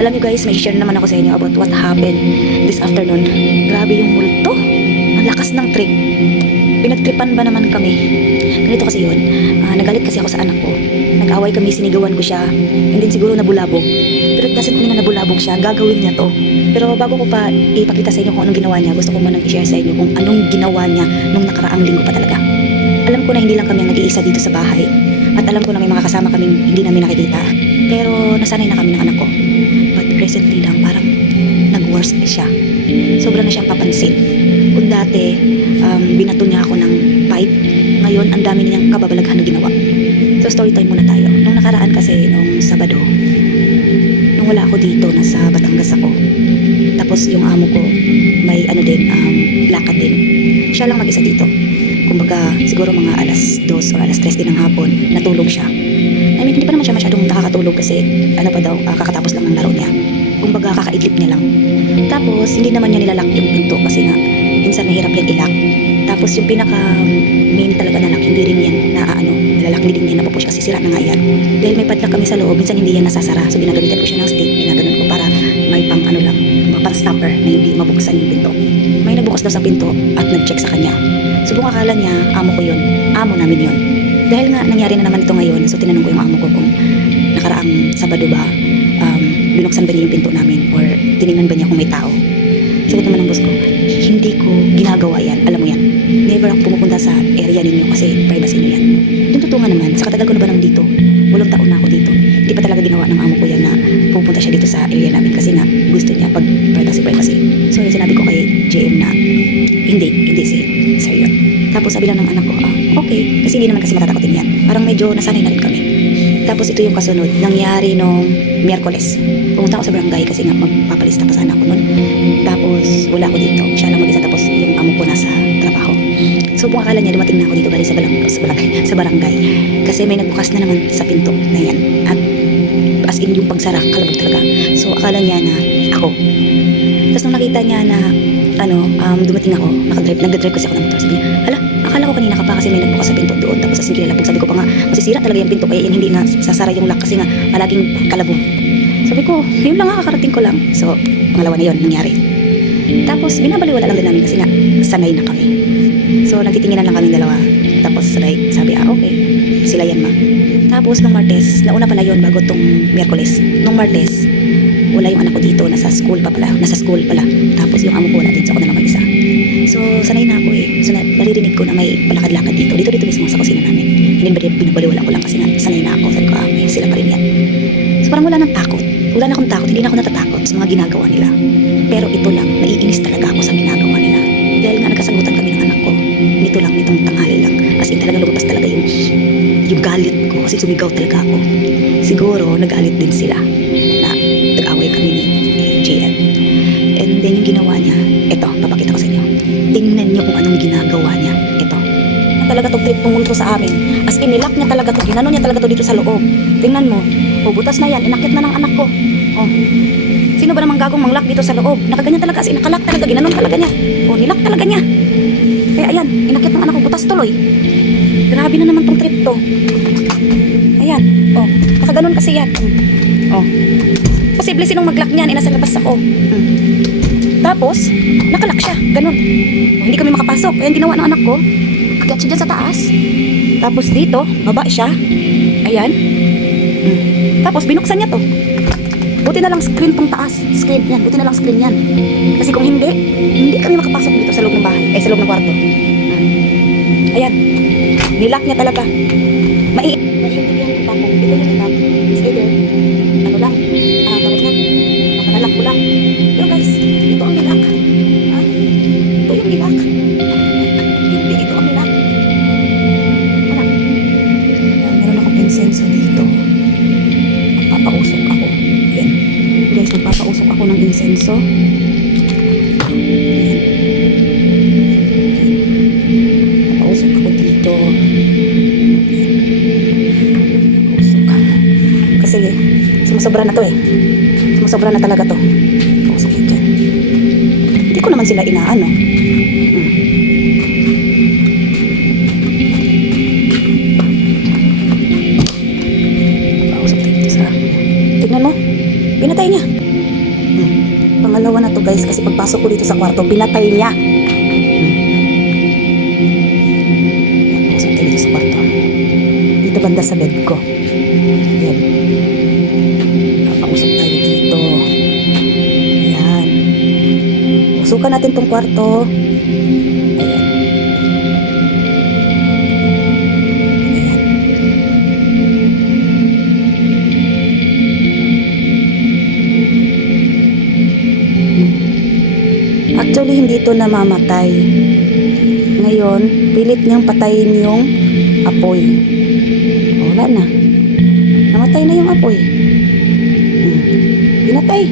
Alam niyo guys, may share naman ako sa inyo about what happened this afternoon. Grabe yung multo. Ang lakas ng trip. Pinagtripan ba naman kami? Ganito kasi yun. Nagalit kasi ako sa anak ko. Nag-away kami, sinigawan ko siya. And then siguro nabulabog. Pero it doesn't mean na nabulabog siya. Gagawin niya to. Pero bago ko pa ipakita sa inyo kung anong ginawa niya, gusto ko manang i-share sa inyo kung anong ginawa niya nung nakaraang linggo pa talaga. Alam ko na hindi lang kami ang nag-iisa dito sa bahay. At alam ko na may mga kasama kaming hindi namin nakikita. Pero nasanay na kami ng anak ko. But recently lang parang nag-worst siya. Sobra na siyang papansin. Kung dati binato niya ako ng pipe, ngayon ang dami niyang kababalaghan na ginawa. So story time muna tayo. Nung nakaraan kasi, nung Sabado, nung wala ako dito, nasa Batangas ako. Tapos yung amo ko may lakad din. Siya lang mag-isa dito. Kumbaga siguro mga alas 2 o alas 3 din ng hapon, natulog siya. I mean, hindi pa naman siya masyadong nakakatulog kasi kakatapos lang ng laro niya. Kumbaga kakaidlip niya lang. Tapos hindi naman niya nilalak yung pinto kasi nga minsan nahirap yan ilak. Tapos yung pinaka main talaga na lock, hindi rin yan nalalak, hindi din yan napupush kasi sira na nga yan. Dahil may padlock kami sa loob, minsan hindi yan nasasara. So ginagamitan ko siya ng stick, ginaganon ko para may pang pang stopper na hindi mabuksan yung pinto. May nagbukas daw sa pinto at nag-check sa kanya. So kung akala niya, amo ko yun, amo namin yun. Dahil nga nangyari na naman ito ngayon, so tinanong ko yung amo ko kung nakaraang Sabado ba, binuksan ba niya yung pinto namin or tinignan ba niya kung may tao. Sagot naman ng boss ko, hindi ko ginagawa yan, alam mo yan. Never ako pumupunta sa area ninyo kasi privacy niyo yan. Yung totoo nga naman, sa katagal ko na ba nang dito, 8 taon na ako dito, hindi pa talaga ginawa ng amo ko yan na pupunta siya dito sa area namin kasi nga gusto niya pag privacy. So yun, sinabi ko kay JM na hindi si Sir yun. Tapos sabi lang ng anak ko, okay, kasi hindi naman kasi matatakotin yan. Parang medyo nasanay na rin kami. Tapos ito yung kasunod, nangyari nung Miyerkules. Pumunta ako sa barangay kasi nga magpapalista pa sana ako nun. Tapos wala ako dito, siya lang mag-isa, tapos yung amo ko nasa trabaho. So kung akala niya dumating na ako dito galing sa barangay. Kasi may nagbukas na naman sa pinto na yan. At as in yung pagsara, kalabog talaga. So akala niya na ako. Tapos nung nakita niya na dumating ako, nagdadrive kasi ako ng motor. Sabi niya, hala, akala ko kanina ka pa kasi may nagbukas sa pinto doon. Tapos as in kilalabog, sabi ko pa nga, masisira talaga yung pinto kaya hindi na sasara yung lock kasi nga palaging kalabog. Sabi ko, yun lang nga, kakarating ko lang. So, pangalawa na yun, nangyari. Tapos, binabaliwala lang din namin kasi nga, sanay na kami. So, nagtitinginan lang kami dalawa. Tapos, sabi, okay, sila yan ma. Tapos, nung Martes, nauna pala yun bago tong Miyerkules. Nung Martes, wala yung anak ko dito, nasa school pala. Tapos, yung amo ko wala din, so ako na lang mag-isa. So, sanay na ako eh. So, naririnig ko na may palakad-lakad dito. Dito mismo sa kusina namin. Hindi binabaliwala ko lang kasi nga, sanay na ako. Sabi ko, okay, sila pa rin yan. So, parang wala nang takot. Wala na akong takot, hindi na ako natatakot sa mga ginagawa nila. Pero ito lang, naiinis talaga ako sa ginagawa nila. Dahil nga nagkasagutan kami ng anak ko. Nitong tanghali lang. As in talagang lumabas talaga yung galit ko kasi sumigaw talaga ako. Siguro nagalit din sila na nag-away kami ni JM. And then yung ginawa niya, ito, papakita ko sa inyo. Tingnan niyo kung anong ginagawa niya. Ito. Talaga to trip pumunto sa amin. As in, nilak niya talaga to. Ginano niya talaga to dito sa loob. Tingnan mo. Butas na yan. Inakit na ng anak ko. Sino ba namang gagong manglak dito sa loob? Nakaganyan talaga. As in, nakalak talaga. Ginanon talaga niya. Nilak talaga niya. Kaya ayan, inakit ng anak ko. Butas tuloy. Grabe na naman tong trip to. Ayan. Nakaganon kasi yan. Posible sinong maglak niyan. Nasa labas ako. Tapos, nakalak siya. Ganon. Hindi kami makapasok. Kaya ginawa ng anak ko. Akyat siya dyan sa taas. Tapos dito, baba siya. Ayan. Tapos binuksan niya to. Buti na lang screen tong taas. Screen yan. Buti na lang screen yan. Kasi kung hindi kami makapasok dito sa loob ng bahay. Sa loob ng kwarto. Ayan. Nilak niya talaga. Naiintindihan ko pa kung ito yung nilak. It's either, tawag niya, nakanalak ko lang. Pero guys, ito ang nilak. Ito yung nilak. Hindi ito ang nilak. Wala. Meron akong insenso dito. Magpapausok ako. Yan. Guys, magpapausok ako ng insenso. Papausok ako dito. Papausok. Kasi sumusobra na to eh. Sumusobra na talaga to. Papausok yun dyan. Hindi ko naman sila inaano. Tignan mo, pinatay niya. Pangalawa na to guys kasi pagpasok ko dito sa kwarto, pinatay niya. Pasok tayo dito sa kwarto. Dito banda sa bed ko. Ayan. Nakausap tayo dito. Ayan. Usukan natin tong kwarto. Ayan. Ayan. Actually, hindi ito namamatay. Ngayon, pilit niyang patayin yung apoy. Wala na. Namatay na yung apoy. Pinatay.